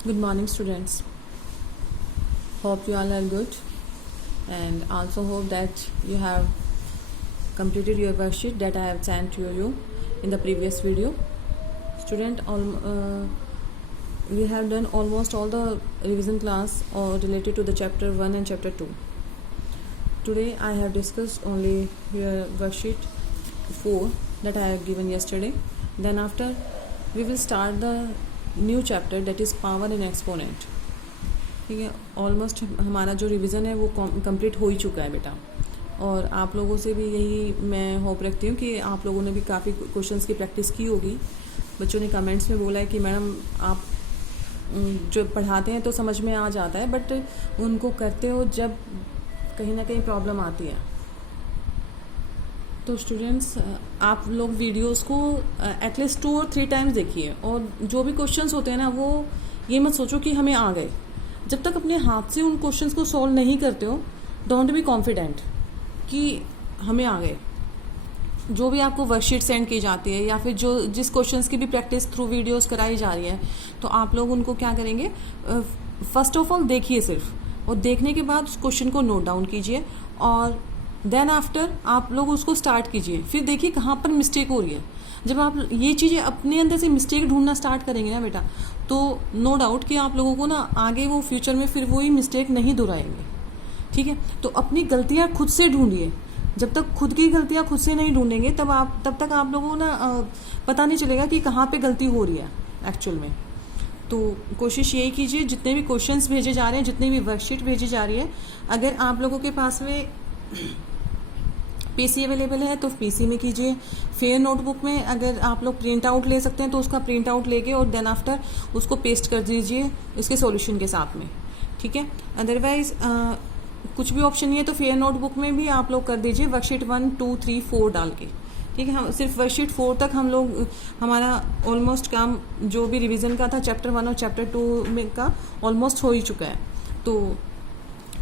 Good morning, students. Hope you all are good, and also hope that you have completed your worksheet that I have sent to you in the previous video. Student, we have done almost all the revision class or related to the chapter 1 and chapter 2. Today I have discussed only your worksheet 4 that I have given yesterday. Then after we will start the new chapter that is power and exponent. ठीक है, almost हमारा जो revision है वो complete हो ही चुका है बेटा. और आप लोगों से भी यही मैं होप रखती हूँ कि आप लोगों ने भी काफ़ी क्वेश्चंस की प्रैक्टिस की होगी. बच्चों ने कमेंट्स में बोला है कि मैडम आप जो पढ़ाते हैं तो समझ में आ जाता है, बट उनको करते हो जब कहीं ना कहीं प्रॉब्लम आती है. तो स्टूडेंट्स, आप लोग वीडियोस को एटलीस्ट 2 और 3 टाइम्स देखिए. और जो भी क्वेश्चंस होते हैं ना, वो ये मत सोचो कि हमें आ गए. जब तक अपने हाथ से उन क्वेश्चंस को सॉल्व नहीं करते हो, डोंट बी कॉन्फिडेंट कि हमें आ गए. जो भी आपको वर्कशीट सेंड की जाती है या फिर जो जिस क्वेश्चंस की भी प्रैक्टिस थ्रू वीडियोस कराई जा रही है, तो आप लोग उनको क्या करेंगे, फर्स्ट ऑफ ऑल देखिए सिर्फ, और देखने के बाद उस क्वेश्चन को नोट डाउन कीजिए और देन आफ्टर आप लोग उसको स्टार्ट कीजिए. फिर देखिए कहाँ पर मिस्टेक हो रही है. जब आप ये चीज़ें अपने अंदर से मिस्टेक ढूंढना स्टार्ट करेंगे ना बेटा, तो नो डाउट कि आप लोगों को ना आगे वो फ्यूचर में फिर वही मिस्टेक नहीं दोहराएंगे. ठीक है, तो अपनी गलतियाँ खुद से ढूंढिए. जब तक खुद की गलतियाँ खुद से नहीं ढूंढेंगे तब तक आप लोगों को ना पता नहीं चलेगा कि कहाँ पे गलती हो रही है एक्चुअल में. तो कोशिश यही कीजिए, जितने भी क्वेश्चंस भेजे जा रहे हैं, जितनी भी वर्कशीट भेजी जा रही है, अगर आप लोगों के पास में पीसी अवेलेबल है तो पीसी में कीजिए. फेयर नोटबुक में अगर आप लोग प्रिंट आउट ले सकते हैं तो उसका प्रिंट आउट लेके और देन आफ्टर उसको पेस्ट कर दीजिए इसके सॉल्यूशन के साथ में. ठीक है, अदरवाइज कुछ भी ऑप्शन नहीं है तो फेयर नोटबुक में भी आप लोग कर दीजिए वर्कशीट 1, 2, 3, 4 डाल के. ठीक है, हम सिर्फ वर्कशीट 4 तक हम लोग हमारा ऑलमोस्ट काम जो भी रिवीजन का था चैप्टर 1 और चैप्टर 2 में का ऑलमोस्ट हो ही चुका है. तो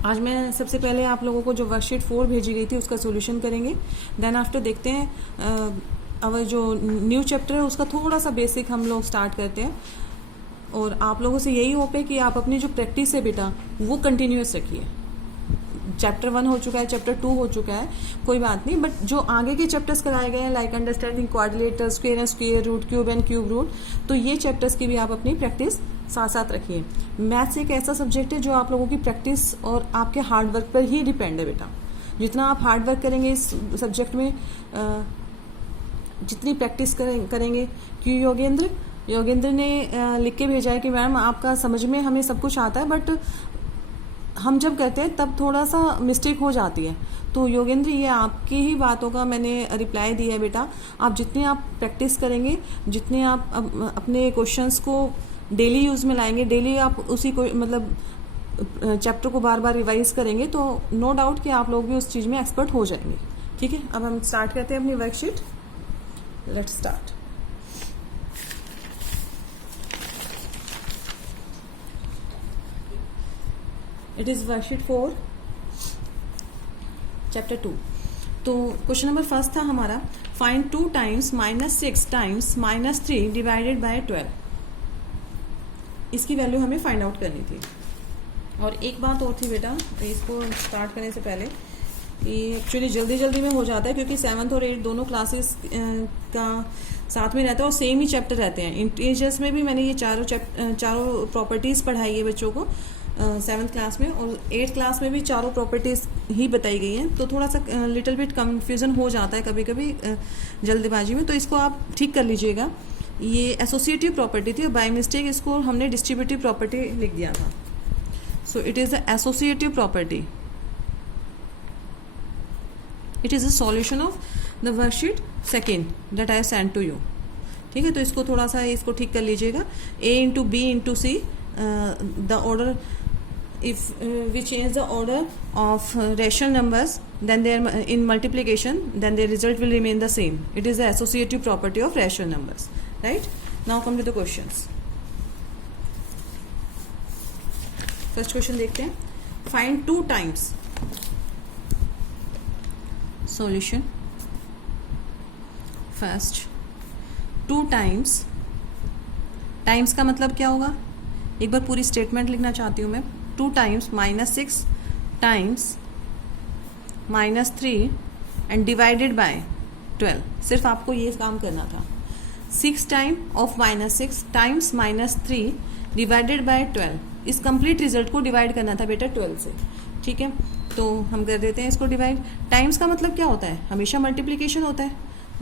आज मैं सबसे पहले आप लोगों को जो वर्कशीट 4 भेजी गई थी उसका सॉल्यूशन करेंगे. देन आफ्टर देखते हैं अब जो न्यू चैप्टर है उसका थोड़ा सा बेसिक हम लोग स्टार्ट करते हैं. और आप लोगों से यही होप है कि आप अपनी जो प्रैक्टिस है बेटा वो कंटिन्यूअस रखिए. चैप्टर 1 हो चुका है, चैप्टर 2 हो चुका है, कोई बात नहीं, बट जो आगे के चैप्टर्स कराए गए हैं like understanding quadrilateral, square and square root, cube and cube root, तो ये चैप्टर्स की भी आप अपनी प्रैक्टिस साथ साथ रखिए. मैथ्स एक ऐसा सब्जेक्ट है जो आप लोगों की प्रैक्टिस और आपके हार्ड वर्क पर ही डिपेंड है बेटा. जितना आप हार्ड वर्क करेंगे इस सब्जेक्ट में, जितनी प्रैक्टिस करेंगे. क्यों योगेंद्र ने लिख के भेजा है कि मैम आपका समझ में हमें सब कुछ आता है, बट हम जब करते हैं तब थोड़ा सा मिस्टेक हो जाती है. तो योगेंद्र, ये आपकी ही बातों का मैंने रिप्लाई दिया है बेटा. आप जितनी आप प्रैक्टिस करेंगे, जितने आप अपने क्वेश्चंस को डेली यूज़ में लाएंगे, डेली आप उसी को मतलब चैप्टर को बार बार रिवाइज करेंगे, तो नो डाउट कि आप लोग भी उस चीज़ में एक्सपर्ट हो जाएंगे. ठीक है, अब हम स्टार्ट करते हैं अपनी worksheet. Let's start. It is worksheet 4 chapter 2. तो क्वेश्चन नंबर फर्स्ट था हमारा, find 2 times -6 times -3 divided by 12. इसकी वैल्यू हमें फाइंड आउट करनी थी. और एक बात और थी बेटा, इसको स्टार्ट करने से पहले, कि एक्चुअली जल्दी में हो जाता है क्योंकि 7th और 8th दोनों क्लासेस का साथ में रहता है और सेम ही चैप्टर रहते हैं. इंटीजर्स में भी मैंने ये चारों प्रॉपर्टीज़ पढ़ाई है बच्चों को 7th क्लास में, और 8th क्लास में भी चारों प्रॉपर्टीज़ ही बताई गई हैं. तो थोड़ा सा लिटिल बिट कन्फ्यूज़न हो जाता है कभी कभी जल्दबाजी में, तो इसको आप ठीक कर लीजिएगा. ये एसोसिएटिव प्रॉपर्टी थी और बाय मिस्टेक इसको हमने डिस्ट्रीब्यूटिव प्रॉपर्टी लिख दिया था. So it is the associative property. It is a solution of the worksheet 2 that I send to you. ठीक है, तो इसको थोड़ा सा इसको ठीक कर लीजिएगा. A into B into C, the order, if we change the order of rational numbers, then they are in multiplication, then their result will remain the same. It is the associative property of rational numbers, right? Now come to the questions. First question देखते हैं. Find 2 times. Solution. First, 2 times. Times का मतलब क्या होगा? एक बार पूरी statement लिखना चाहती हूँ मैं। 2 times -6 times -3 and divided by 12। सिर्फ आपको ये काम करना था। 6 time of -6 times -3 divided by 12। इस कंप्लीट रिजल्ट को डिवाइड करना था बेटा 12 से, ठीक है। तो हम कर देते हैं इसको डिवाइड। टाइम्स का मतलब क्या होता है, हमेशा मल्टीप्लिकेशन होता है।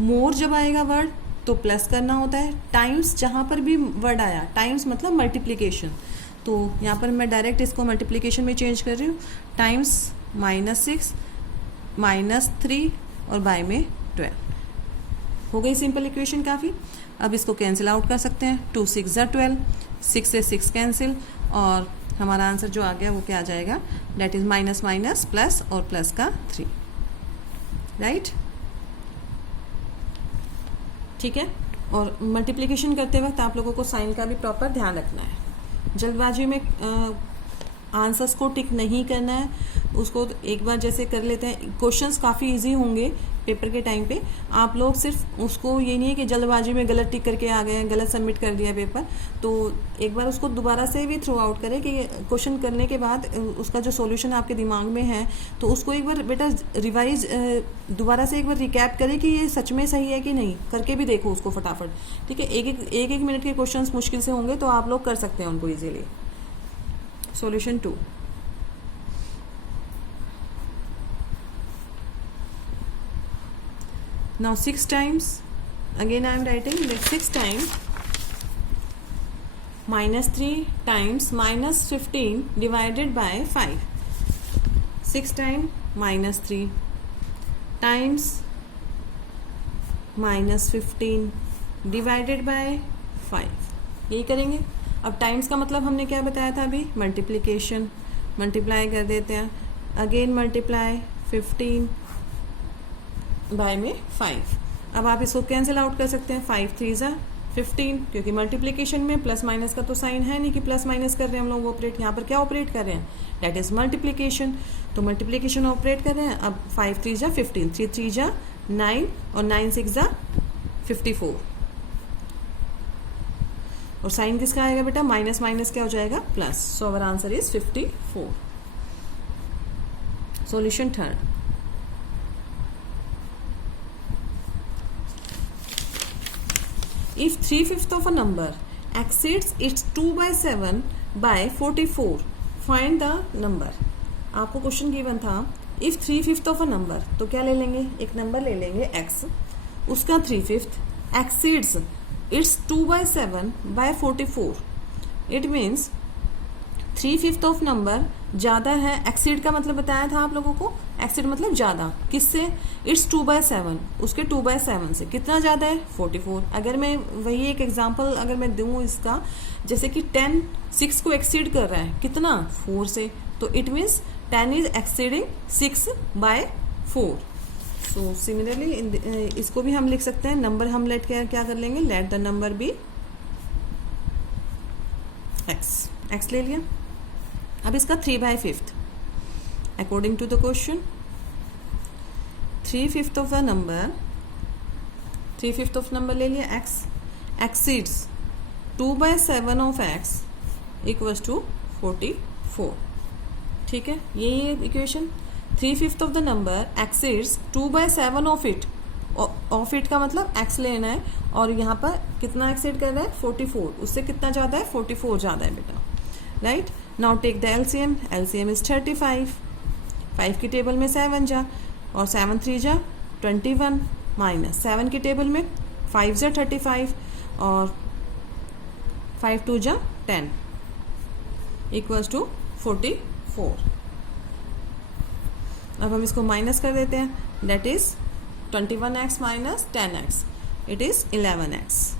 मोर जब आएगा वर्ड तो प्लस करना होता है। टाइम्स जहाँ पर भी वर्ड आया, टाइम्स मतलब मल्टीप्लिकेशन, तो यहाँ पर मैं डायरेक्ट इसको मल्टीप्लिकेशन में चेंज कर रही हूँ। टाइम्स -6 -3 और बाय में 12 हो गई सिंपल इक्वेशन काफ़ी। अब इसको कैंसिल आउट कर सकते हैं। 2 6 12, 6 से 6 कैंसिल, और हमारा आंसर जो आ गया वो क्या आ जाएगा, that is minus minus plus और प्लस का 3, राइट, ठीक है। और मल्टीप्लिकेशन करते वक्त आप लोगों को साइन का भी प्रॉपर ध्यान रखना है। जल्दबाजी में आंसर्स को टिक नहीं करना है, उसको एक बार जैसे कर लेते हैं। क्वेश्चंस काफ़ी इजी होंगे पेपर के टाइम पे। आप लोग सिर्फ उसको, ये नहीं है कि जल्दबाजी में गलत टिक करके आ गए, गलत सबमिट कर दिया पेपर, तो एक बार उसको दोबारा से भी थ्रो आउट करें कि क्वेश्चन करने के बाद उसका जो सॉल्यूशन आपके दिमाग में है तो उसको एक बार बेटा रिवाइज दोबारा से एक बार रिकैप करें कि ये सच में सही है कि नहीं, करके भी देखो उसको फटाफट, ठीक है। एक मिनट के क्वेश्चन मुश्किल से होंगे तो आप लोग कर सकते हैं उनको easily. Solution 2. Now 6 times, again I am writing that 6 times -3 times -15 divided by 5. 6 times -3 times -15 divided by 5, यही करेंगे। अब टाइम्स का मतलब हमने क्या बताया था अभी, मल्टीप्लिकेशन। मल्टीप्लाई कर देते हैं, अगेन मल्टीप्लाई 15 बाय में 5। अब आप इसको कैंसिल आउट कर सकते हैं। 5 3 ज़ा 15, क्योंकि मल्टीप्लिकेशन में प्लस माइनस का तो साइन है नहीं कि प्लस माइनस कर रहे हैं हम लोग ऑपरेट। यहाँ पर क्या ऑपरेट कर रहे हैं, डेट इज मल्टीप्लिकेशन, तो मल्टीप्लिकेशन ऑपरेट कर रहे हैं। अब 5 3 ज़ा 15, 3 3 ज़ा 9 और 9 6 ज़ा 54, और साइन किसका आएगा बेटा, माइनस माइनस क्या हो जाएगा, plus. So our answer is 54। Solution 3rd, if 3/5 of a number exceeds its 2/7 by 44, find the number। आपको क्वेश्चन गिवन था if 3/5 of a number, तो क्या ले लेंगे, एक नंबर ले लेंगे x, उसका 3/5 exceeds it's 2/7 by 44, it means 3/5 of number ज़्यादा है। एक्सीड का मतलब बताया था आप लोगों को, एक्सीड मतलब ज़्यादा, किससे, इट्स 2/7, उसके 2/7 से कितना ज़्यादा है, 44। अगर मैं वही एक एग्जांपल अगर मैं दूँ इसका, जैसे कि 10 6 को एक्सीड कर रहा है, कितना, 4 से, तो it means 10 is exceeding 6/4। So similarly इसको भी हम लिख सकते हैं, नंबर हम लेट के क्या कर लेंगे, let the number be X ले लिया। अब इसका 3/5 according to the question, 3/5 of the number, 3/5 of number ले लिया x, exceeds 2/7 of x equals to 44, ठीक है। यही है equation. 3/5 of the number exceeds 2/7 of it, of it का मतलब x लेना है, और यहाँ पर कितना एक्सीड कर रहा है, 44, उससे कितना ज़्यादा है, 44 ज़्यादा है बेटा, right. Now take the LCM, LCM is 35, 5 की टेबल में 7 जा, और 7 3 जा 21, माइनस 7 की टेबल में 5 जा 35, और 5 2 जा 10 इक्वल्स टू 44। अब हम इसको माइनस कर देते हैं, that is 21x minus 10x, it is 11x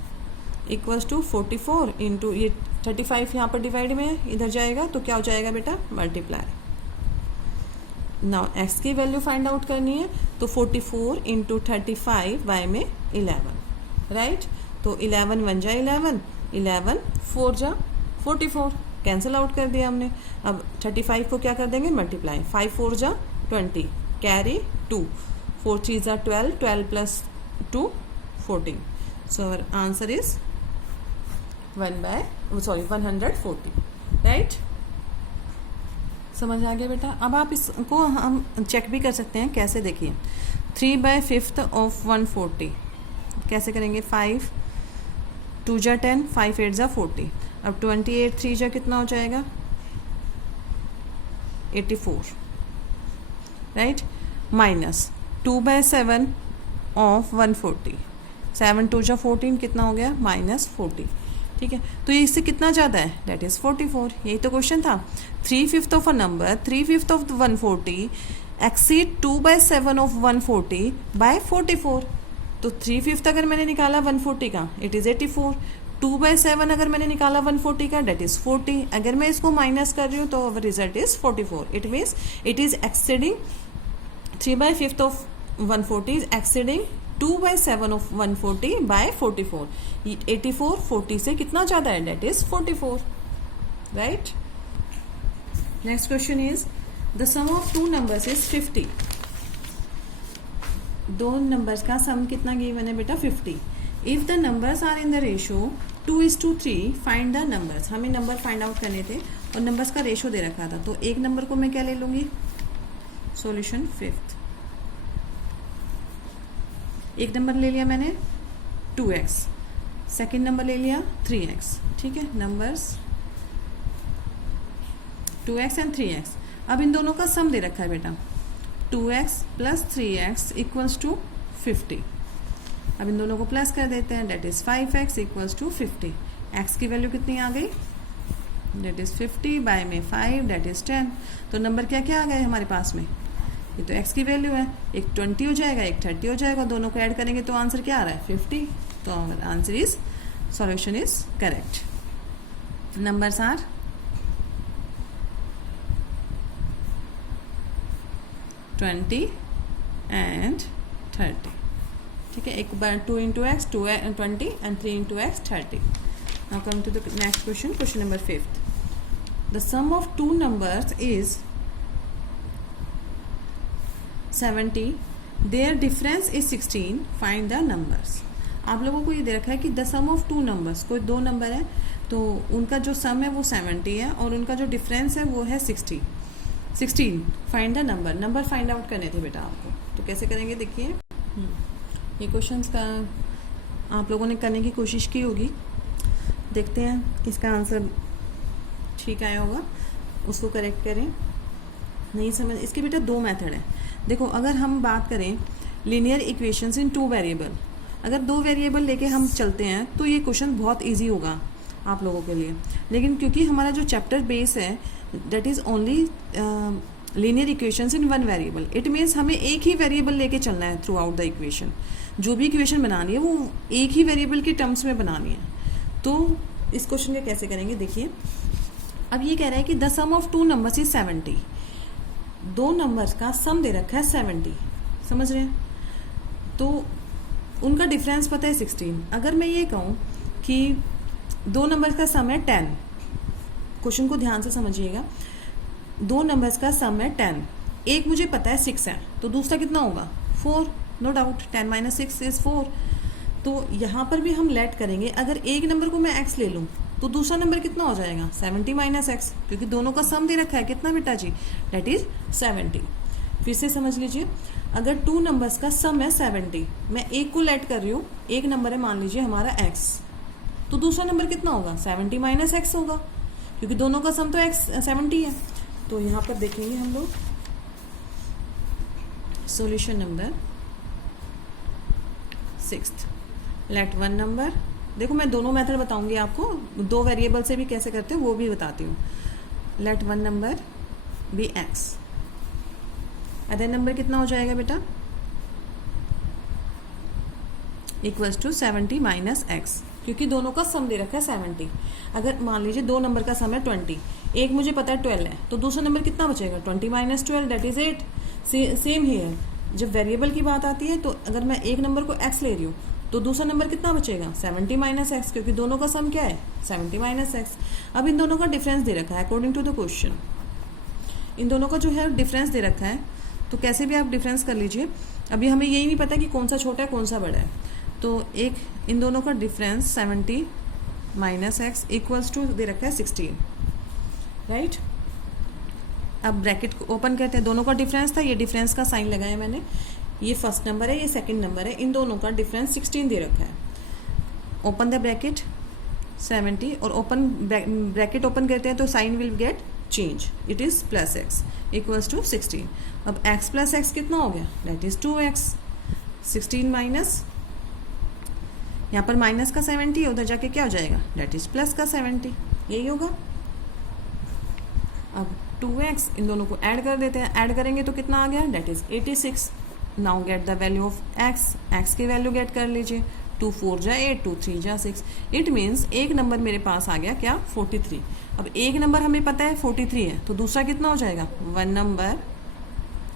equals to 44 into ये 35 यहाँ पर डिवाइड में इधर जाएगा तो क्या हो जाएगा बेटा, मल्टीप्लाई। नाउ x की वैल्यू फाइंड आउट करनी है, तो 44 इंटू 35 y में 11, राइट। तो 11 1 जा 11, 11 4 जा 44, कैंसिल आउट कर दिया हमने। अब 35 को क्या कर देंगे, मल्टीप्लाई, 5 4 जा 20, कैरी 2, 4 3 जा 12, 12 plus 2 14। So our answer is 1/11। Sorry 140, right. समझ आ गया बेटा। अब आप इसको हम चेक भी कर सकते हैं, कैसे देखिए 3/5 ऑफ 140 कैसे करेंगे, 5 2 जा 10, 5 8 जा 40, अब 28 3 जा कितना हो जाएगा 84, राइट, माइनस 2/7 ऑफ 140, 7 2 जा 14 कितना हो गया -40, ठीक है। तो ये इससे कितना ज़्यादा है, दैट इज़ 44। यही तो क्वेश्चन था। 3/5 of a number 3/5 of 140 exceed 2/7 of 140 by 44। तो 3/5 अगर मैंने निकाला 140 का, इट इज़ 84। 2/7 अगर मैंने निकाला 140 का, डेट इज़ 40। अगर मैं इसको माइनस कर रही हूँ तो result is 44। It means it is exceeding 3/5 of 140 is exceeding 2/7 of 140 by 44। 84 40 से कितना ज़्यादा है, that is 44, right. Next question is the sum of two numbers is 50। दो नंबर्स का सम कितना गिवन है बेटा, 50। If the numbers are in the ratio 2:3 find the numbers. हमें नंबर फाइंड आउट करने थे और नंबर्स का रेशो दे रखा था, तो एक नंबर को मैं क्या ले लूंगी, सॉल्यूशन 5th। एक नंबर ले लिया मैंने 2x, सेकेंड नंबर ले लिया 3x, ठीक है। Numbers 2x and 3x। अब इन दोनों का सम दे रखा है बेटा, 2x plus 3x equals to 50। अब इन दोनों को प्लस कर देते हैं, that is 5x equals to 50। x की वैल्यू कितनी आ गई, डेट इज 50 बाय में 5, डेट इज 10। तो नंबर क्या क्या आ गए हमारे पास में, ये तो x की वैल्यू है, एक 20 हो जाएगा, एक 30 हो जाएगा, दोनों को ऐड करेंगे तो आंसर क्या आ रहा है 50। तो answer is, solution is correct. Numbers are 20 and 30, ठीक है। एक बार 2 into x 20 and 3 into x 30। Now come to the next question, question number 5th. The sum of two numbers is 70, their difference is 16, find the numbers। आप लोगों को ये दे रखा है कि the sum of two numbers, कोई दो number है तो उनका जो सम है वो 70 है और उनका जो डिफरेंस है वो है 16। Find the number. Number find out करने थे बेटा आपको, तो कैसे करेंगे देखिए। ये क्वेश्चंस का आप लोगों ने करने की कोशिश की होगी, देखते हैं इसका आंसर ठीक आया होगा, उसको करेक्ट करें। नहीं समझ, इसके बेटा दो मेथड है। देखो अगर हम बात करें लीनियर इक्वेशंस इन 2 वेरिएबल, अगर 2 वेरिएबल लेके हम चलते हैं तो ये क्वेश्चन बहुत इजी होगा आप लोगों के लिए। लेकिन क्योंकि हमारा जो चैप्टर बेस है that is only linear equations in 1 variable, it means हमें एक ही वेरिएबल लेके चलना है थ्रू आउट द इक्वेशन। जो भी इक्वेशन बनानी है वो एक ही वेरिएबल के टर्म्स में बनानी है। तो इस क्वेश्चन को कैसे करेंगे देखिए। अब ये कह रहा है कि the sum of two numbers is 70। दो नंबर्स का सम दे रखा है 70, समझ रहे हैं। तो उनका डिफरेंस पता है 16। अगर मैं ये कहूँ कि दो नंबर्स का सम है 10, क्वेश्चन को ध्यान से समझिएगा। दो नंबर्स का सम है 10, एक मुझे पता है 6 है, तो दूसरा कितना होगा 4, नो डाउट 10 - 6 इज 4। तो यहाँ पर भी हम लेट करेंगे, अगर एक नंबर को मैं x ले लूँ तो दूसरा नंबर कितना हो जाएगा 70 - x, क्योंकि दोनों का सम दे रखा है कितना बेटा जी, डेट इज 70। फिर से समझ लीजिए, अगर टू नंबर्स का सम है 70, मैं एक को लेट कर रही हूँ, एक नंबर है मान लीजिए हमारा x, तो दूसरा नंबर कितना होगा 70 - x होगा, क्योंकि दोनों का सम तो x 70 है। तो यहाँ पर देखेंगे हम लोग solution number 6th। Late one number, देखो मैं दोनों मेथड बताऊंगी आपको, 2 वेरिएबल से भी कैसे करते हैं वो भी बताती हूँ। Let one number be x, other number कितना हो जाएगा बेटा, इक्वल्स टू 70 - x, क्योंकि दोनों का सम दे रखा है 70। अगर मान लीजिए दो नंबर का सम है 20, एक मुझे पता है 12 है, तो दूसरा नंबर कितना बचेगा 20 - 12, दैट इज 8। सेम ही है, जब वेरिएबल की बात आती है तो अगर मैं एक नंबर को x ले रही हूँ तो दूसरा नंबर कितना बचेगा 70 - x, क्योंकि दोनों का सम क्या है 70 - x। अब इन दोनों का डिफरेंस दे रखा है अकॉर्डिंग टू द क्वेश्चन, इन दोनों का जो है डिफरेंस दे रखा है, तो कैसे भी आप डिफरेंस कर लीजिए। अभी हमें यही नहीं पता कि कौन सा छोटा है कौन सा बड़ा है, तो एक इन दोनों का difference 70 minus x equals to दे रखा है 16, राइट। अब ब्रैकेट को ओपन करते हैं, दोनों का डिफरेंस था, ये डिफरेंस का साइन लगाया मैंने, ये फर्स्ट नंबर है, ये सेकंड नंबर है, इन दोनों का डिफरेंस 16 दे रखा है। ओपन द ब्रैकेट 70 और ओपन ब्रैकेट ओपन करते हैं तो sign will get change, it is plus x equals to 16। अब x प्लस एक्स कितना हो गया, दैट इज 2x। 16 माइनस, यहाँ पर माइनस का 70, उधर जाके क्या हो जाएगा, दैट इज प्लस का 70, यही होगा। अब 2x, इन दोनों को ऐड कर देते हैं, ऐड करेंगे तो कितना आ गया, that is 86। Now get the value of x की वैल्यू गेट कर लीजिए, 2 4 जा 8, 2 3 जा 6, इट मीन्स एक नंबर मेरे पास आ गया क्या, 43। अब एक नंबर हमें पता है 43 है, तो दूसरा कितना हो जाएगा, 1 number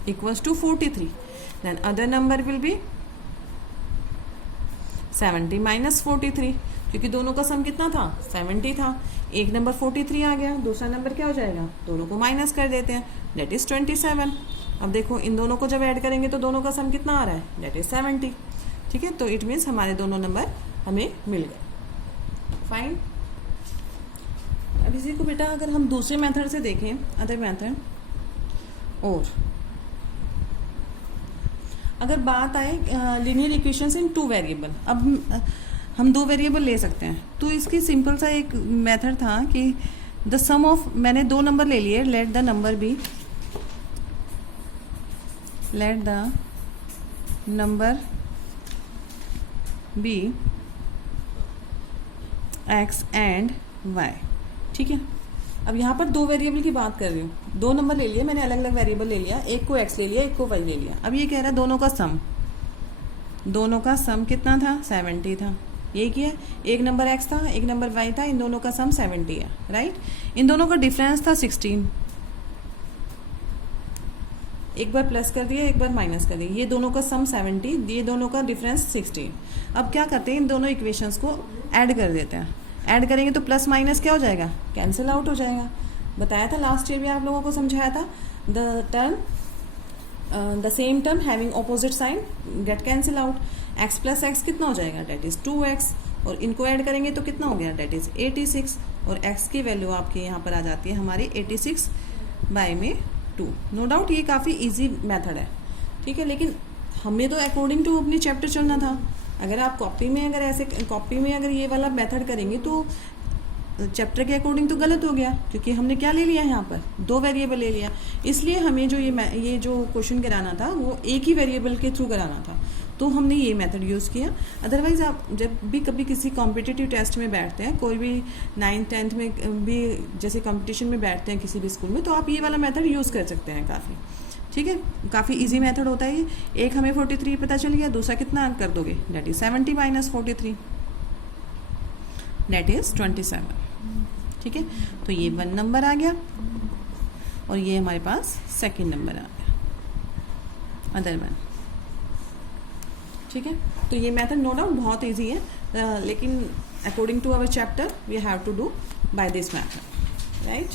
equals to 43, then other number will be 70 minus 43, क्योंकि दोनों का सम कितना था, 70 था, एक नंबर 43 आ गया, दूसरा नंबर क्या हो जाएगा, दोनों को माइनस कर देते हैं, दैट इज 27। अब देखो इन दोनों को जब ऐड करेंगे तो दोनों का सम कितना आ रहा है, दैट इज 70, ठीक है। तो इट मीन्स हमारे दोनों नंबर हमें मिल गए, फाइन। अब इसी को बेटा अगर हम दूसरे मेथड से देखें, अदर मेथड, और अगर बात आए लीनियर इक्वेशंस इन 2 वेरिएबल, अब हम 2 वेरिएबल ले सकते हैं, तो इसकी सिंपल सा एक मेथड था कि द सम ऑफ, मैंने 2 नंबर ले लिए, let the number be x and y, ठीक है। अब यहाँ पर 2 वेरिएबल की बात कर रही हूँ, 2 नंबर ले लिए मैंने, अलग अलग वेरिएबल ले लिया, एक को x ले लिया, एक को y ले लिया। अब ये कह रहा है दोनों का सम कितना था, 70 था, ये किया, एक नंबर x था, एक नंबर y था, इन दोनों का सम 70 है, राइट। इन दोनों का डिफरेंस था 16, एक बार प्लस कर दिया, एक बार माइनस कर दिया, ये दोनों का सम 70, ये दोनों का डिफरेंस 16। अब क्या करते हैं, इन दोनों इक्वेशंस को ऐड कर देते हैं, ऐड करेंगे तो प्लस माइनस क्या हो जाएगा, कैंसिल आउट हो जाएगा। बताया था लास्ट ईयर भी आप लोगों को समझाया था, the same term having opposite sign get cancel out. x plus x कितना हो जाएगा, डेट इज 2x, और इनको ऐड करेंगे तो कितना हो गया, डेट इज 86, और x की वैल्यू आपके यहाँ पर आ जाती है हमारी 86 बाय में 2। नो डाउट ये काफ़ी इजी मेथड है, ठीक है, लेकिन हमें तो अकॉर्डिंग टू अपनी चैप्टर चलना था। अगर आप कॉपी में अगर ये वाला मेथड करेंगे तो चैप्टर के अकॉर्डिंग तो गलत हो गया, क्योंकि हमने क्या ले लिया यहाँ पर, 2 वेरिएबल ले लिया, इसलिए हमें जो ये जो क्वेश्चन कराना था वो एक ही वेरिएबल के थ्रू कराना था, तो हमने ये मेथड यूज़ किया। अदरवाइज आप जब भी कभी किसी कॉम्पिटिटिव टेस्ट में बैठते हैं, कोई भी 9th 10th में भी जैसे कंपटीशन में बैठते हैं किसी भी स्कूल में, तो आप ये वाला मेथड यूज़ कर सकते हैं काफ़ी, ठीक है, काफ़ी इजी मेथड होता है ये। एक हमें 43 पता चल गया, दूसरा कितना कर दोगे, that is 70 minus 43, that is 27, ठीक है। तो ये 1 नंबर आ गया और ये हमारे पास सेकंड नंबर आ गया, अदर वन, ठीक है। तो ये मेथड नो डाउट बहुत इजी है, लेकिन according to our chapter we have to do by this method, right.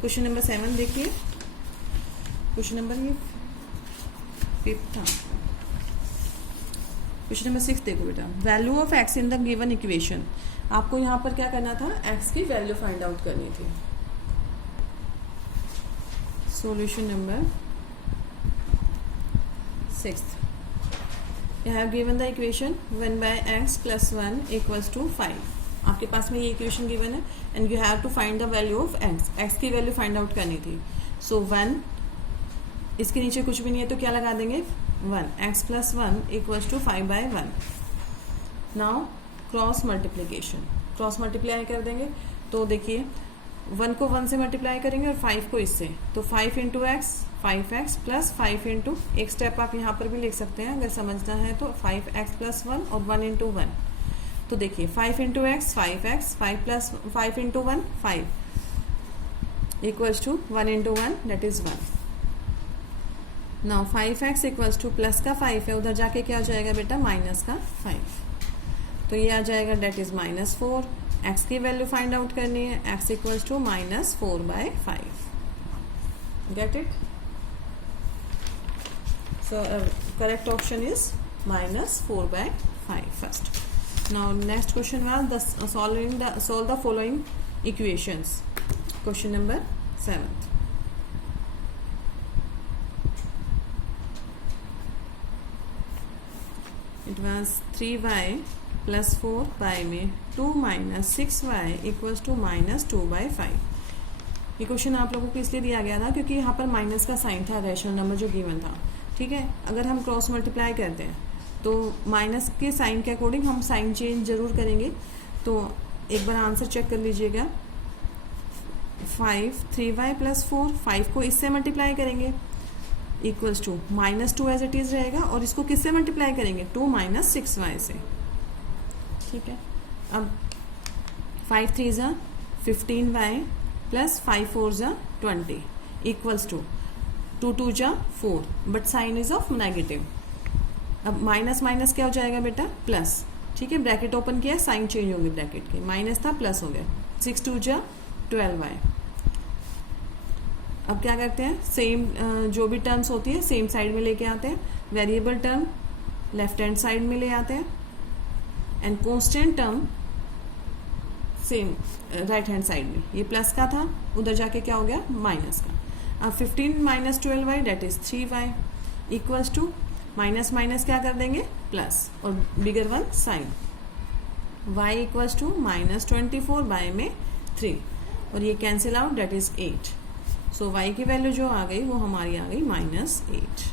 Question number 7 देखिए, क्वेश्चन नंबर ये 5th था। क्वेश्चन नंबर 6 देखो बेटा, value of x in the given equation. आपको यहाँ पर क्या करना था, x की वैल्यू फाइंड आउट करनी थी। Solution number 6, you have given the equation 1 by x plus 1 equals to 5। आपके पास में ये इक्वेशन गिवन है and you have to find the value of x की वैल्यू फाइंड आउट करनी थी। सो 1, इसके नीचे कुछ भी नहीं है तो क्या लगा देंगे, 1, x plus 1 equals to 5 by 1। Now cross multiply कर देंगे, तो देखिए 1 को 1 से मल्टीप्लाई करेंगे और 5 को इससे, तो 5 into x 5x plus 5 into, एक स्टेप आप यहाँ पर भी लिख सकते हैं अगर समझना है तो, 5x प्लस 1 और 1 इंटू 1। तो देखिए 5 into x 5x, 5 plus 5 into 1 5 equals to 1 into 1 that is 1। Now 5x equals to plus का 5 है, उधर जाके क्या हो जाएगा बेटा, माइनस का 5, तो ये आ जाएगा डेट इज -4। x की वैल्यू फाइंड आउट करनी है, x equals to -4 by 5। Get it? So correct option is -4 by 5 first. Now next question was solve the following equations. Question number 7. It was 3y plus 4y में 2 minus 6y equals to minus 2/5. ये question आप लोगों को इसलिए दिया गया था क्योंकि यहाँ पर माइनस का साइन था रैशनल नंबर जो गिवन था. ठीक है, अगर हम क्रॉस मल्टीप्लाई करते हैं तो माइनस के साइन के अकॉर्डिंग हम साइन चेंज जरूर करेंगे. तो एक बार आंसर चेक कर लीजिएगा. 5 3y प्लस 4, 5 को इससे मल्टीप्लाई करेंगे equals to -2 as it is रहेगा, और इसको किससे मल्टीप्लाई करेंगे 2 माइनस 6y से. ठीक है, अब 5 3 ज़ा 15y प्लस 5 4 ज़ा 20 इक्वल्स टू 2 2 ज़ा 4, but sign is of negative. अब माइनस माइनस क्या हो जाएगा बेटा प्लस. ठीक है, ब्रैकेट ओपन किया, साइन चेंज होंगे ब्रैकेट के, माइनस था प्लस हो गया. 6 2 ज़ा 12y. अब क्या करते हैं, सेम जो भी टर्म्स होती है सेम साइड में लेके आते हैं. Variable term left hand side में ले आते हैं and constant term same right hand side में. ये प्लस का था, उधर जाके क्या हो गया माइनस का. अब 15 minus 12y that is 3y equals to minus minus क्या कर देंगे प्लस, और bigger one sign. y equals to minus 24 by में 3, और ये cancel out that is 8. So y की वैल्यू जो आ गई वो हमारी आ गई -8.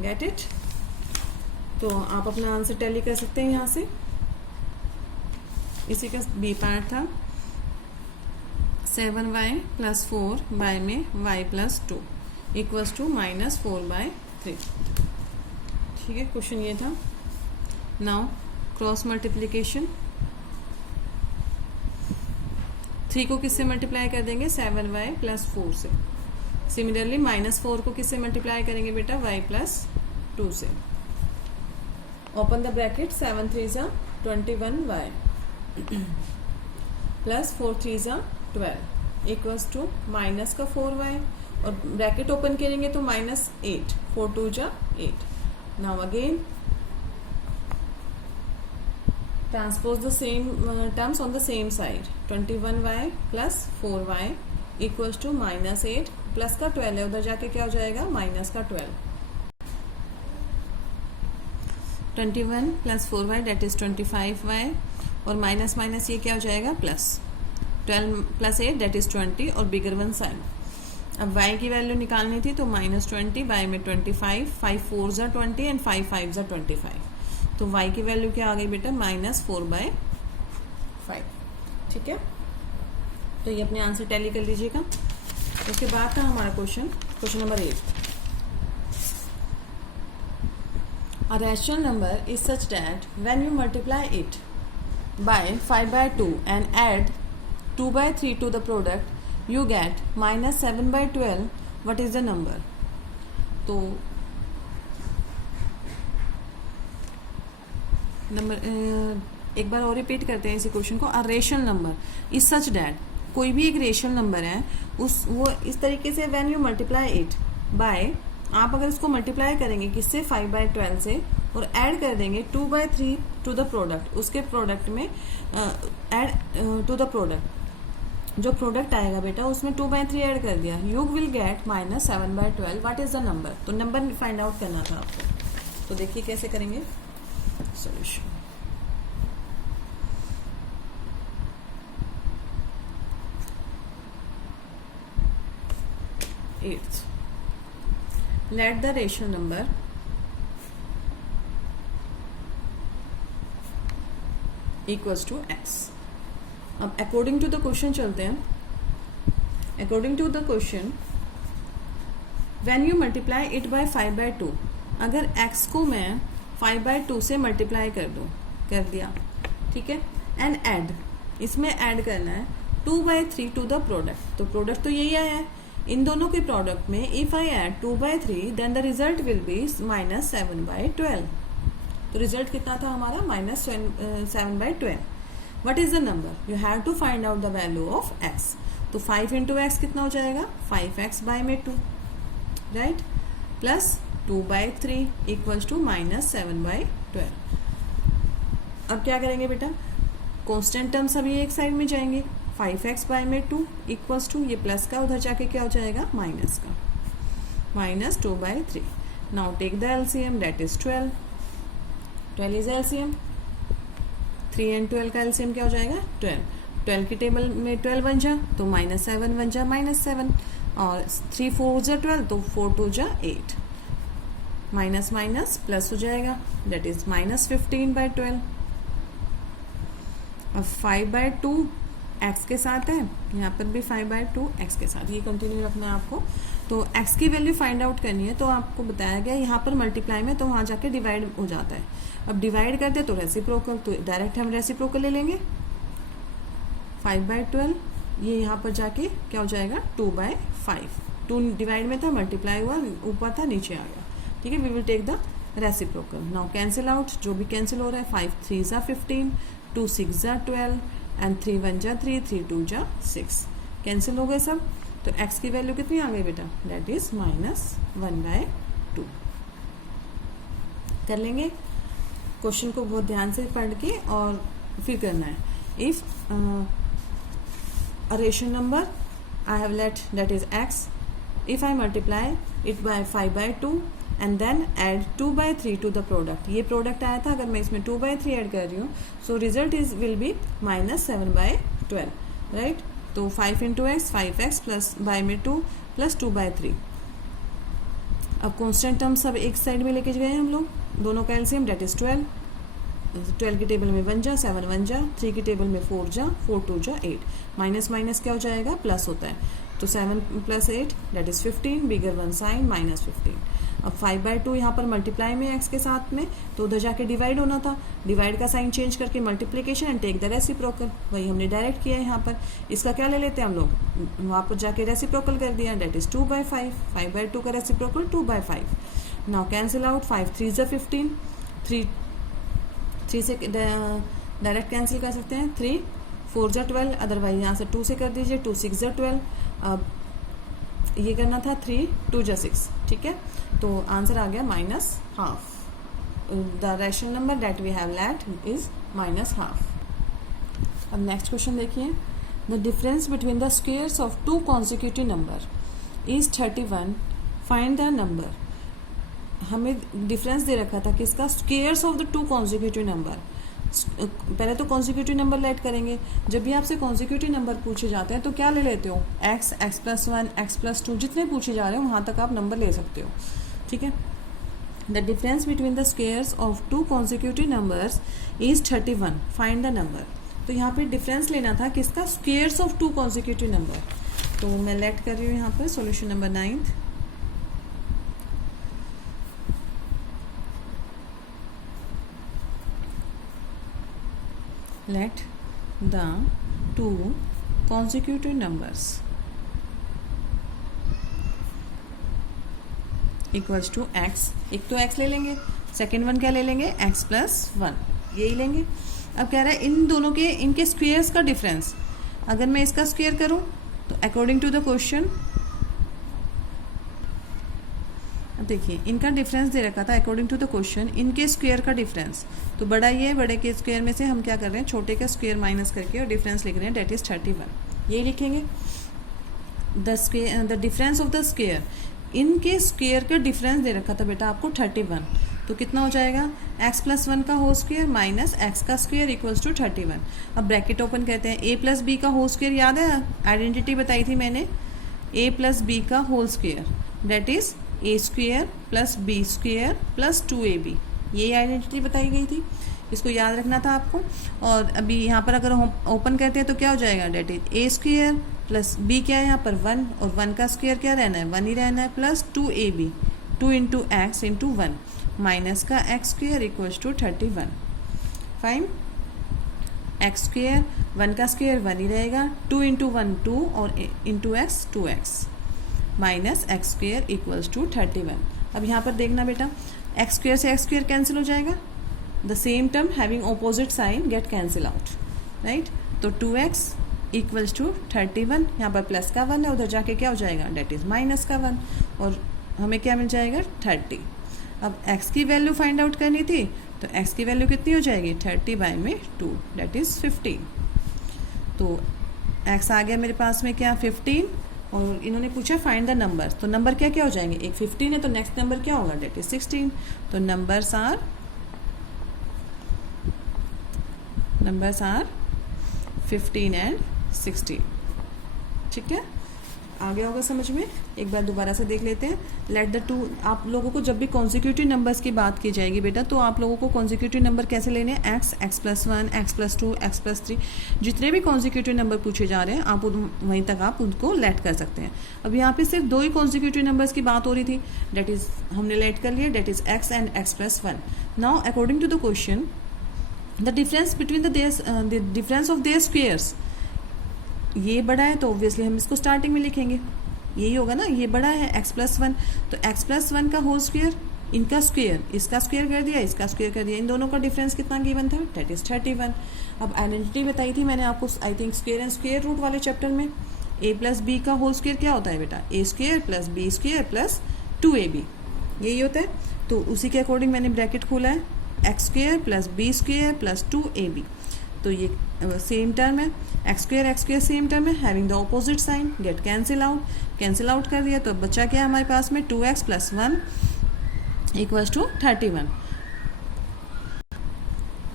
Get it. तो आप अपना आंसर टैली कर सकते हैं यहाँ से. इसी का बी पार्ट था 7y प्लस 4 बाय में y प्लस 2 इक्वल्स टू -4/3. ठीक है, क्वेश्चन ये था. Now cross multiplication. 3 को किससे मल्टीप्लाई कर देंगे 7y प्लस 4 से. सिमिलरली -4 को किससे मल्टीप्लाई करेंगे बेटा y प्लस 2 से. ओपन द ब्रैकेट 7 3 ज़ा 21y प्लस 4 3 ज़ा 12 इक्वल्स टू माइनस का 4y, और ब्रैकेट ओपन करेंगे तो -8, 4 2 ज़ा 8. Now again transpose the same terms on the same side. 21y plus 4y equals to -8, plus का 12 है, उधर जाके क्या हो जाएगा माइनस का 12. 21 plus 4y date is 25y, और माइनस माइनस ये क्या हो जाएगा प्लस. 12 प्लस 8 डेट इज 20, और बिगर वन साइन. अब y की वैल्यू निकालनी थी तो -20 बाय में 25, 5 4 ज़ा 20 एंड 5 5 ज़ा 25. तो y की वैल्यू क्या आ गई बेटा -4/5. ठीक है, तो ये अपने आंसर टैली कर लीजिएगा. उसके बाद था हमारा question number 8. A rational number is such that when you multiply it by 5/2 and add 2/3 to the product, you get -7/12. What is the number? तो नंबर एक बार और रिपीट करते हैं इसी क्वेश्चन को. A rational number is such that, कोई भी एक रेशनल नंबर है वो इस तरीके से when you multiply it bye, आप अगर इसको मल्टीप्लाई करेंगे किससे 5/12 से, और ऐड कर देंगे 2/3 टू द प्रोडक्ट, उसके प्रोडक्ट में ऐड टू द प्रोडक्ट, जो प्रोडक्ट आएगा बेटा उसमें 2/3 ऐड कर दिया, you will get -7/12. What is the number. तो नंबर फाइंड आउट करना था आपको. तो देखिए कैसे करेंगे solution. Eighth, let the rational number equals to x. अब अकॉर्डिंग टू द क्वेश्चन चलते हैं. According to the question when you multiply it by 5/2, अगर x को मैं 5/2 से मल्टीप्लाई कर दिया, ठीक है, एंड ऐड, इसमें ऐड करना है 2/3 टू द प्रोडक्ट. तो प्रोडक्ट तो यही आया है, इन दोनों के प्रोडक्ट में if I add 2/3 then the result will be -7/12. तो रिजल्ट कितना था हमारा -7/12. What is the number. You have to find out the value of x. तो 5 × x कितना हो जाएगा 5x बाय में 2, राइट, प्लस 2/3 इक्वल्स टू -7/12. अब क्या करेंगे बेटा, कांस्टेंट टर्म सभी एक साइड में जाएंगे, 5x बाय में 2 इक्वल्स टू ये प्लस का उधर जाके क्या हो जाएगा माइनस का, -2/3। Now take the LCM that is 12 is LCM, 3 and 12 का एलसीएम क्या हो जाएगा 12 की टेबल में 12 बन जा तो -7 बन जा -7 और 3 4 जा 12 तो 4 2 जा 8, माइनस माइनस प्लस हो जाएगा दैट इज -15/12। अब 5/2 x के साथ है, यहाँ पर भी 5/2 x के साथ, ये कंटिन्यू रखना है आपको। तो x की वैल्यू फाइंड आउट करनी है, तो आपको बताया गया यहाँ पर मल्टीप्लाई में तो वहाँ जाके डिवाइड हो जाता है। अब डिवाइड करते तो रेसिप्रोकल, तो डायरेक्ट हम रेसिप्रोकल ले लेंगे, 5/12 ये यहाँ पर जाके क्या हो जाएगा 2/5, 2 डिवाइड में था मल्टीप्लाई हुआ, ऊपर था नीचे आ गया, ठीक है। We will take the reciprocal. Now cancel out, जो भी कैंसिल हो रहा है, 5 3 ज़ा 15, 2 6 ज़ा 12 एंड 3 1 ज़ा 3, 3 2 ज़ा 6, कैंसिल हो गए सब। तो x की वैल्यू कितनी आ गई बेटा, दैट इज -1/2। कर लेंगे, क्वेश्चन को बहुत ध्यान से पढ़ के और फिर करना है। If a ration number I have let that is x, if I multiply it by 5/2 and then add 2/3 to the product, ये प्रोडक्ट आया था, अगर मैं इसमें 2/3 ऐड कर रही हूँ so result is will be -7/12, right. तो 5 into x 5x plus by में 2 प्लस 2/3। अब कॉन्स्टेंट टर्म सब एक साइड में लेके गए हम लोग, दोनों का एलसीएम डेट इज 12 की टेबल में 1 जा 7 1 जा, 3 की टेबल में 4 जा 4 2 जा 8, माइनस माइनस क्या हो जाएगा प्लस होता है, तो 7 + 8 that is 15, bigger one sign -15। अब 5/2 यहाँ पर मल्टीप्लाई में x के साथ में, तो उधर जाके डिवाइड होना था, डिवाइड का साइन चेंज करके multiplication and take the reciprocal, वही हमने डायरेक्ट किया है यहाँ पर। इसका क्या ले लेते हैं हम लोग, वहाँ पर जाके रेसिप्रोकल कर दिया, दैट इज 2/5, 5/2 का रेसिप्रोकल 2/5। नाउ कैंसिल आउट, 5 3 ज़ा 15, 3 से डायरेक्ट कैंसिल कर सकते हैं, 3 4 ज़ा 12, अदरवाइज यहाँ से 2 से कर दीजिए, 2 6 ज़ा 12, अब ये करना था 3 2 ज़ा 6, ठीक है। तो आंसर आ गया -12। The rational number that we have let is -12। अब नेक्स्ट क्वेश्चन देखिए, the difference between the squares of 2 consecutive number is 31, find the number. हमें डिफरेंस दे रखा था किसका, squares of the 2 consecutive number. पहले तो कॉन्सिक्यूटिव नंबर लेट करेंगे, जब भी आपसे कॉन्सिक्यूटिव नंबर पूछे जाते हैं तो क्या ले लेते हो, x, x+1, x+2, जितने पूछे जा रहे हो वहाँ तक आप नंबर ले सकते हो, ठीक है। The difference between the squares of 2 consecutive numbers is 31, find the number. तो यहाँ पे डिफरेंस लेना था किसका, स्क्वेयर्स ऑफ 2 कॉन्सिक्यूटिव नंबर। तो मैं लेट कर रही हूँ यहाँ पर solution number 9। Let the 2 consecutive numbers equals to x, एक तो x ले लेंगे, सेकेंड वन क्या ले लेंगे x+1, यही लेंगे। अब कह रहा है इन दोनों के इनके स्क्वेयर्स का डिफरेंस, अगर मैं इसका स्क्वेयर करूं तो अकॉर्डिंग टू द क्वेश्चन, देखिए इनका डिफरेंस दे रखा था अकॉर्डिंग टू द क्वेश्चन, इनके स्क्वायर का डिफरेंस, तो बड़ा ये है, बड़े के स्क्वायर में से हम क्या कर रहे हैं, छोटे का स्क्वायर माइनस करके और डिफरेंस लिख रहे हैं, डेट इज 31, यही लिखेंगे। The difference of the square, इनके स्क्वायर का डिफरेंस दे रखा था बेटा आपको 31, तो कितना हो जाएगा, x+1 का होल स्क्वायर माइनस x का स्क्वायर इक्वल्स टू 31। अब ब्रैकेट ओपन करते हैं, a+b का होल स्क्वायर, याद है आइडेंटिटी बताई थी मैंने, a+b का whole square that is a² + b² + 2ab, यही आइडेंटिटी बताई गई थी, इसको याद रखना था आपको। और अभी यहाँ पर अगर हम ओपन करते हैं तो क्या हो जाएगा, डेट इज a² + b क्या है यहाँ पर 1, और 1 का स्क्वायर क्या रहना है 1 ही रहना है, प्लस 2ab 2 × x × 1 माइनस का x² equals to 31। Fine, x², 1 का स्क्वायर 1 ही रहेगा, 2 × 1 2 और into x 2x minus x² equals to 31। अब यहाँ पर देखना बेटा, x² से x² कैंसिल हो जाएगा, the same term having opposite sign get cancel out, right. तो 2x इक्वल्स टू 31, यहाँ पर प्लस का 1 है, उधर जाके क्या हो जाएगा, डेट इज माइनस का 1, और हमें क्या मिल जाएगा 30। अब x की वैल्यू फाइंड आउट करनी थी, तो x की वैल्यू कितनी हो जाएगी 30/2 दैट इज़ 15। तो x आ गया मेरे पास में क्या 15, और इन्होंने पूछा फाइंड द नंबर, तो नंबर क्या क्या हो जाएंगे, एक 15 है तो नेक्स्ट नंबर क्या होगा दैट इज 16। तो नंबर्स आर 15 एंड 16। ठीक है, आ गया होगा समझ में। एक बार दोबारा से देख लेते हैं। लेट द टू, आप लोगों को जब भी कॉन्जिक्यूटिव नंबर्स की बात की जाएगी बेटा, तो आप लोगों को कॉन्जिक्यूटिव नंबर कैसे लेने हैं, x, x+1, x+2, x+3, जितने भी कॉन्जिक्यूटिव नंबर पूछे जा रहे हैं आप वहीं तक आप उनको लेट कर सकते हैं। अब यहाँ पे सिर्फ 2 ही कॉन्जिक्यूटिव नंबर्स की बात हो रही थी, डेट इज हमने लेट कर लिया, that is x and x+1। Now according to the question the difference between the difference of their squares, ये बड़ा है तो ऑब्वियसली हम इसको स्टार्टिंग में लिखेंगे, यही होगा ना, ये बड़ा है x+1, तो x+1 का होल स्क्वायर, इनका स्क्वायर, इसका स्क्वायर कर दिया, इसका स्क्वायर कर दिया, इन दोनों का डिफरेंस कितना गिवन था दैट इज 31। अब आइडेंटिटी बताई थी मैंने आपको I think square and square root वाले चैप्टर में, a+b का होल स्क्वायर क्या होता है बेटा, a² + b² + 2ab, यही होता है। तो उसी के अकॉर्डिंग मैंने ब्रैकेट खोला है, x² + b² + 2ab, तो ये सेम टर्म है, x² सेम टर्म है, having the opposite sign, get cancel out कर दिया, तो बचा क्या हमारे पास में 2x + 1 = 31।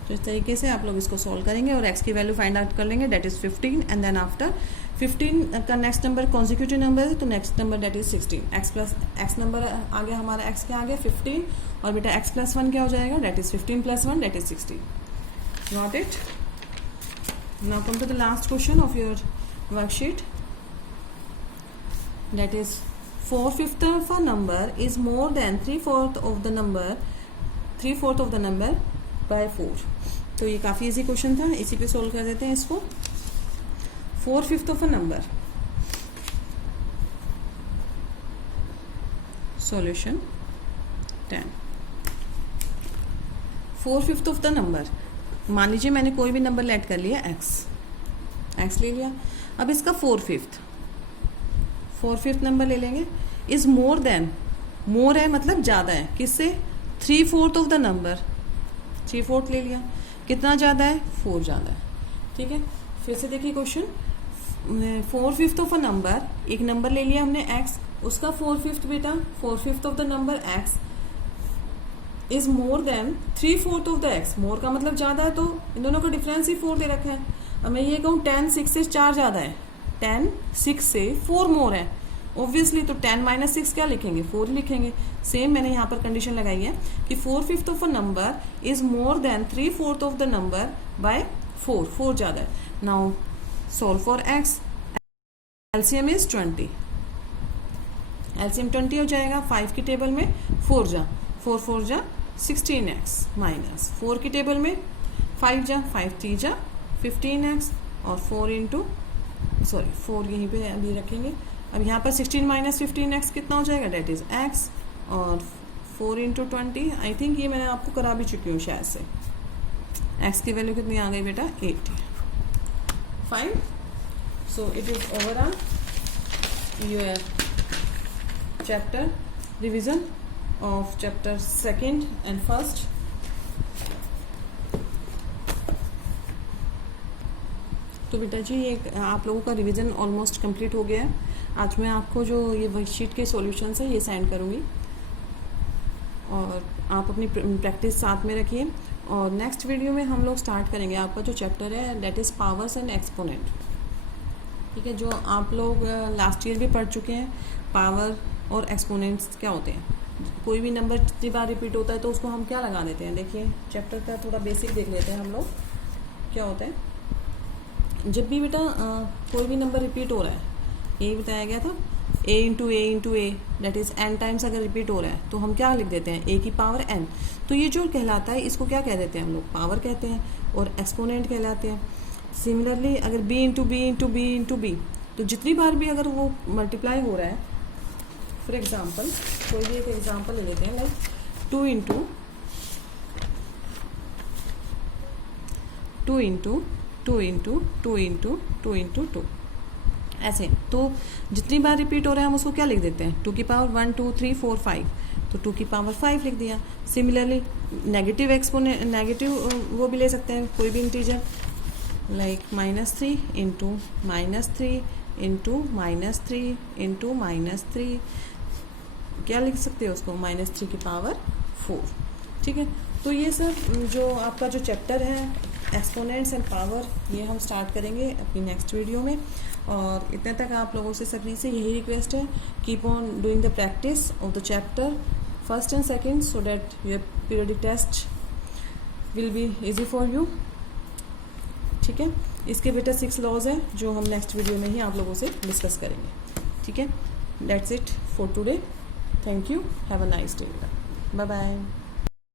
तो इस तरीके से आप लोग इसको सॉल्व करेंगे और x की वैल्यू फाइंड आउट कर लेंगे, date is 15, and then after 15 का नेक्स्ट नंबर कॉन्जिक्यूटिव नंबर है, तो next number date is 16। x number आ गया हमारा, x क्या आ गया 15, और बेटा x+1 क्या हो जाएगा, that is 15 + 1 that is 16। Got it? Now come to the last question of your worksheet. That is 4/5 of a number is more than 3/4 of the number by 4. तो ये काफ़ी इजी क्वेश्चन था, इसी पे सोल्व कर देते हैं इसको। 4/5 of a number. Solution 10. 4/5 of the number, मान लीजिए मैंने कोई भी नंबर लेट कर लिया x ले लिया, अब इसका 4/5 नंबर ले लेंगे, इज मोर देन, मोर है मतलब ज़्यादा है, किससे 3/4 ऑफ द नंबर, 3/4 ले लिया, कितना ज़्यादा है 4 ज़्यादा है। ठीक है, फिर से देखिए क्वेश्चन, 4/5 ऑफ अ नंबर, एक नंबर ले लिया हमने x, उसका 4/5 बेटा 4/5 of the number x is more than 3/4 of the x, मोर का मतलब ज़्यादा है, तो इन दोनों का डिफरेंस ही 4 दे रखा है। अब मैं ये कहूँ 10 6 से 4 ज़्यादा है, 10 6 से 4 मोर है ऑब्वियसली, तो 10 - 6 क्या लिखेंगे 4 ही लिखेंगे। सेम मैंने यहाँ पर कंडीशन लगाई है कि 4/5 of a number is more than 3/4 of the number by 4 ज़्यादा है। Now solve for x, LCM is 20, LCM 20 हो जाएगा, 5 की टेबल में 4 जा 4 जा 16x माइनस 4 की टेबल में 5 जा 5 3 जा 15x, और 4 यहीं पे अभी रखेंगे। अब यहाँ पर 16 - 15x कितना हो जाएगा, डेट इज x, और 4 × 20, आई थिंक ये मैंने आपको करा भी चुकी हूँ शायद से। x की वैल्यू कितनी आ गई बेटा 80। Fine, so it is overall your chapter revision of chapter 2nd and 1st. तो बेटा जी ये आप लोगों का रिवीजन ऑलमोस्ट कंप्लीट हो गया है। आज मैं आपको जो ये वर्कशीट के सॉल्यूशंस है ये सेंड करूँगी, और आप अपनी प्रैक्टिस साथ में रखिए। और नेक्स्ट वीडियो में हम लोग स्टार्ट करेंगे आपका जो चैप्टर है that is powers and exponent. ठीक है, जो आप लोग लास्ट ईयर भी पढ़ चुके हैं, पावर और एक्सपोनेंट्स क्या होते हैं। कोई भी नंबर जितनी बार रिपीट होता है तो उसको हम क्या लगा देते हैं, देखिए चैप्टर का थोड़ा बेसिक देख लेते हैं हम लोग। क्या होता है, जब भी बेटा कोई भी नंबर रिपीट हो रहा है, यही बताया गया था a × a that is n times अगर रिपीट हो रहा है तो हम क्या लिख देते हैं a की पावर n। तो ये जो कहलाता है इसको क्या कह देते हैं हम लोग, पावर कहते हैं, और एक्सपोनेंट कहलाते हैं। सिमिलरली अगर b × b, तो जितनी बार भी अगर वो मल्टीप्लाई हो रहा है, फॉर एग्जाम्पल कोई भी एक एग्जाम्पल ले लेते हैं, लाइक 2 × 2 × 2 ऐसे। तो जितनी बार रिपीट हो रहा है हम उसको क्या लिख देते हैं, 2 की पावर 1 2 3 4 5, तो 2 की पावर 5 लिख दिया। सिमिलरली नेगेटिव नेगेटिव वो भी ले सकते हैं, कोई भी integer, like -3 into -3 into -3 into -3, क्या लिख सकते हैं उसको, -3 की पावर 4। ठीक है, तो ये सब जो आपका जो चैप्टर है एक्सपोनेंट्स एंड पावर, ये हम स्टार्ट करेंगे अपनी नेक्स्ट वीडियो में। और इतने तक आप लोगों से सभी से यही रिक्वेस्ट है, keep on doing the practice of the chapter first and second, so that your periodic test will be easy for you. ठीक है, इसके बेटा 6 लॉज हैं जो हम नेक्स्ट वीडियो में ही आप लोगों से डिस्कस करेंगे। ठीक है, that's it for today, thank you, have a nice day, bye bye.